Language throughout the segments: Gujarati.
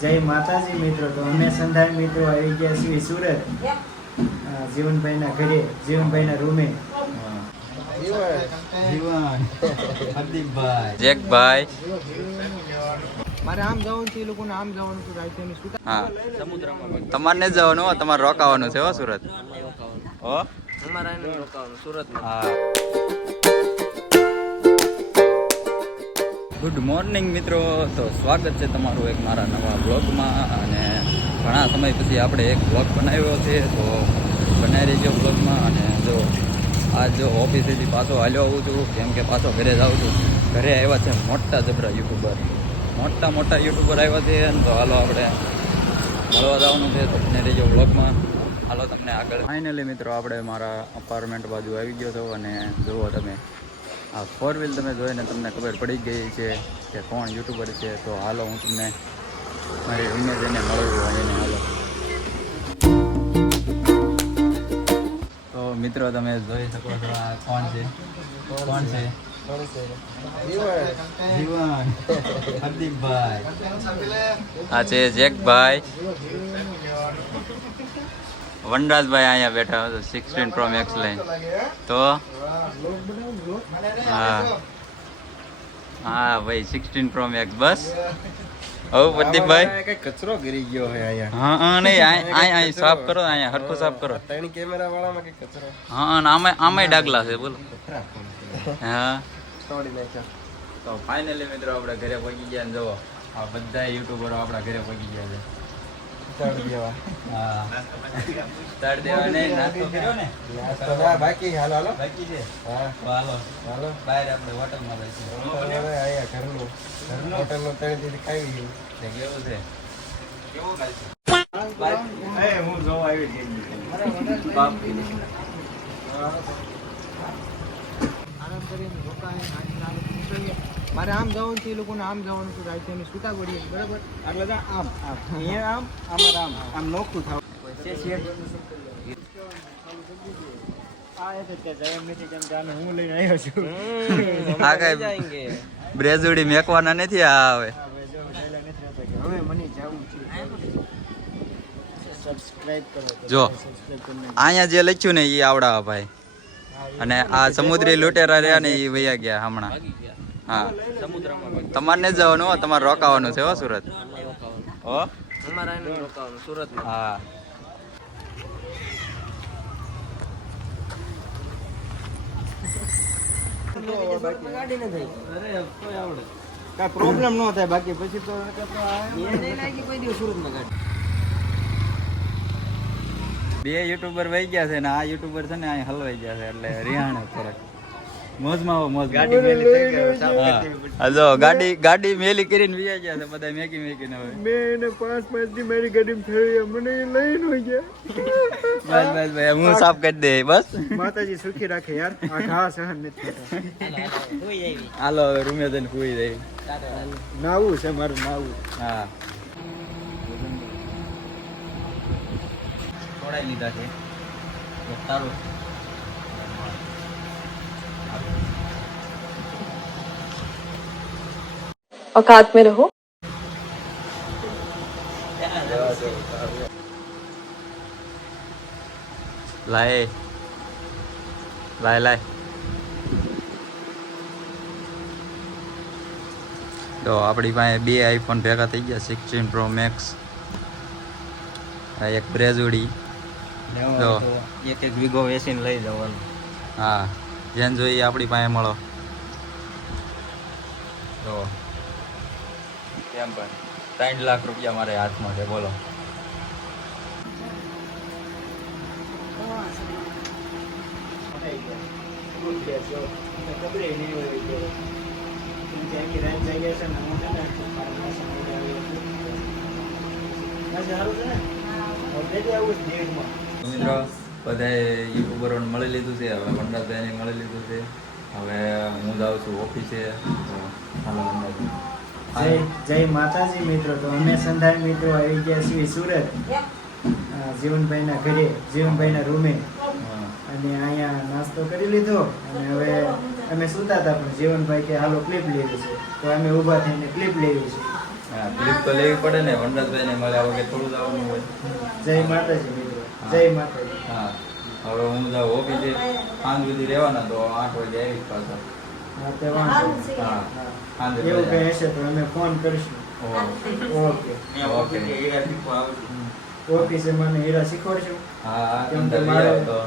જય માતાજી મિત્રો. તો અમે સંધાય મિત્રો આવી ગયા છીએ સુરત, જીવનભાઈના ઘરે, જીવનભાઈના રૂમે. જેકભાઈ મારે આમ જવાનું છે, એ લોકોને આમ જવાનું છે રાજ્યની સુરત. હા, સમુદ્રમાં તમારે જ જવાનું હો, તમારે રોકાવાનું છે હો સુરત. હો અમારે રોકાવાનું સુરતમાં. હા. ગુડ મોર્નિંગ મિત્રો. તો સ્વાગત છે તમારું એક મારા નવા બ્લોગમાં. અને ઘણા સમય પછી આપણે એક બ્લોગ બનાવ્યો છે, તો બનાવી રહેજો બ્લોગમાં. અને જો આજ જો ઓફિસેથી પાછો હાલ્યો આવું છું, કેમ કે પાછો ઘરે જાઉં છું. ઘરે આવ્યા છે મોટા જબરા યુટ્યુબર, મોટા યુટ્યુબર આવ્યા છે. તો હાલો આપણે મળવા જવાનું છે, તો બને રહેજો બ્લોગમાં. હાલો તમને આગળ. ફાઇનલી મિત્રો આપણે મારા અપાર્ટમેન્ટ બાજુ આવી ગયો હતો. અને જુઓ તમે, આ 4 વ્હીલ તમે જોઈને તમને ખબર પડી ગઈ છે કે કોણ યુટ્યુબર છે. તો હાલો હું તમને મારી રૂમે જઈને મળવું એને. હાલો તો મિત્રો તમે જોઈ શકો છો આ કોણ છે, કોણ છે? જીવન, હરદીપભાઈ. આ છે જેકભાઈ. વનરાજભાઈ અહીંયા બેઠા હતો 16 Pro Max લઈને. તો હા ભાઈ 16 Pro Max બસ. હવે પ્રદીપભાઈ કઈ કચરો ગરી ગયો છે અહીંયા. હા નહીં, અહીં સાફ કરો, અહીંયા હરખું સાફ કરો. ત્રણ કેમેરા વાળામાં કઈ કચરો. હા આમાંય ડાગલા છે બોલો. હા તોડી નાખ્યો. તો ફાઇનલી મિત્રો આપણે ઘરે પહોંચી ગયા ને જુઓ આ બધા યુટ્યુબરો આપણા ઘરે પહોંચી ગયા છે. તોડી દેવા. હા તળ દેવા નહીં, નાસ્તો કર્યો ને? નાસ્તો ના બાકી. હાલો હાલો બાકી છે. હા હાલો હાલો. બહાર આપણે હોટલમાં જઈશું. અહીંયા ઘરનું હોટલનું તળી દીધી ખાઈ ગયું. કેવું છે? કેવું હું જોવા આવી બાપ આરામ કરીને રોકાય. મારે આમ જવાનું છે, એ લોકોને આમ જવાનું છે રાજ્યની સુતાગોડી. બરાબર, એટલે આમ અહીંયા આમ અમારે આમ નોખું થાવ. હું લઈને આવ્યો છું. આ કઈ બ્રેઝુડી મેકવાના નથી. આ હવે હવે મને જવું છે. સબસ્ક્રાઇબ કરો જો અહીંયા જે લખ્યું ને એ આવડા ભાઈ. અને આ સમુદ્રી લૂંટેરા રહ્યા ને એ વયા ગયા હમણાં. હા તમારે ને જવાનું હો, તમારે રોકાવાનું છે હો સુરત. હો અમારે રોકાવાનું સુરતમાં. હા ગાડી ન થઈ. કાંઈ પ્રોબ્લેમ ન થાય. બાકી પછી તો નહીં લાગી કોઈ દિવસ સુરતમાં ગાડી. બે યુટ્યુબર વહી ગયા છે ને આ યુટ્યુબર છે ને અહીં હલવાઈ ગયા છે. એટલે રિહાણે ફરક મોજમાં મોજ. ગાડી મેલી થઈ ગઈ. જો ગાડી મેલી કરીને વિયા ગયા છે બધા મેકીને. હવે મેં 5 દી મારી ગાડીમાં ફેરવી, મને લઈને હોય ગયા. બસ ભાઈ હું સાફ કરી દે બસ. માતાજી સુખી રાખે યાર. આ ઘા સહન નથી થતા. હાલો હવે રૂમે જઈને સુઈ જાય. નાવું છે મારું, નાવું. હા થોડા લીધા છે તારું. औकात में रहो. લાય તો આપણી પાસે 2 આઈફોન ભેગા થઈ ગયા. 16 Pro Max, એક બ્રેઝુડી. તો એક વીઘો વેચીને લઈ જવાનું. હા જેન જોઈએ આપણી પાસે મળો. તો કેમ પણ 3 લાખ રૂપિયા મારે હાથમાં છે બોલો. મિત્રો બધાએ યુટ્યુબરોને મળી લીધું છે. હવે વનરાજભાઈને મળી લીધું છે. હવે હું જાઉં છું ઓફિસે. જય માતાજી મિત્રો. તો અમે સંધાય મિત્રો આવી ગયા છીએ સુરત, જીવનભાઈના ઘરે, જીવનભાઈના રૂમે. અને અહીંયા નાસ્તો કરી લીધો. અને હવે અમે સૂતા હતા, પણ જીવનભાઈ કે હાલો ક્લિપ લેવી છે, તો અમે ઊભા થઈને ક્લિપ લેવી છે. હા ક્લિપ તો લેવી પડે ને વનરાજભાઈને મળ્યા વગર થોડું જવાનું હોય. જય માતાજી મિત્રો, હા. જય માતાજી. હા હવે હું જાઉં ઓફિસે સાંજ સુધી રહેવાના તો 8 વાગે આવી પાછા. હા તે વાંધો નહીં. હા હા. સાંજે એવું મળ્યા. કઈ હશે તો અમે ફોન કરીશું. ઓકે. ઓકે ઓફિસે મને હીરા શીખવાડશો? હા કેમ કે અંદર લઈ મારે આવો તો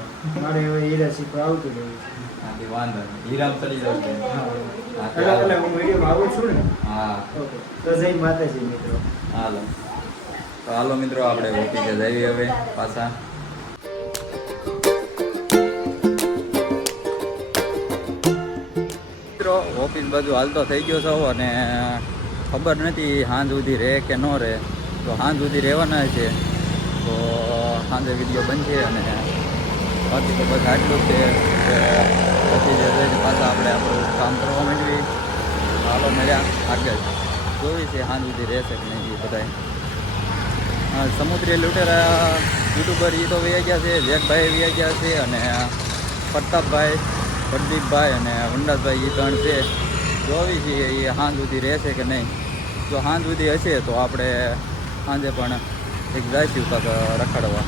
મારે હવે હીરા શીખવા આવતું રહેવું છે. આથી વાંધો નહીં હીરામ ચડી જાવ છે. હા. હા, એટલે હું વિડીયોમાં આવું છું ને. હા ઓકે તો જય માતાજી મિત્રો. હાલો તો હાલો મિત્રો આપણે ઓફિસે જઈએ હવે પાછા. મિત્રો ઓફિસ બાજુ હાલતો થઈ ગયો છો અને ખબર નથી સાંજ સુધી રહે કે ન રહે. તો સાંજ સુધી રહેવાના છે તો સાંજે વિડીયો બનશે અને બાકી તો બસ આટલું જ છે કે પછી જે જઈને પાછા આપણે આપણું કામ કરવા માંડવી. હાલો મળ્યા આગળ જોવી છે સાંજ સુધી રહેશે કે નહીં એ બધાય. સમુદ્રી લૂંટેરા યુટ્યુબર એ તો વહી ગયા છે, જેકભાઈ વહી ગયા છે અને પ્રતાપભાઈ, પ્રદીપભાઈ અને વનરાજભાઈ એ ત્રણ છે. જોવી છીએ એ સાંજ સુધી રહેશે કે નહીં. જો સાંજ સુધી હશે તો આપણે સાંજે પણ એક જઈશું કાંક રખડવા.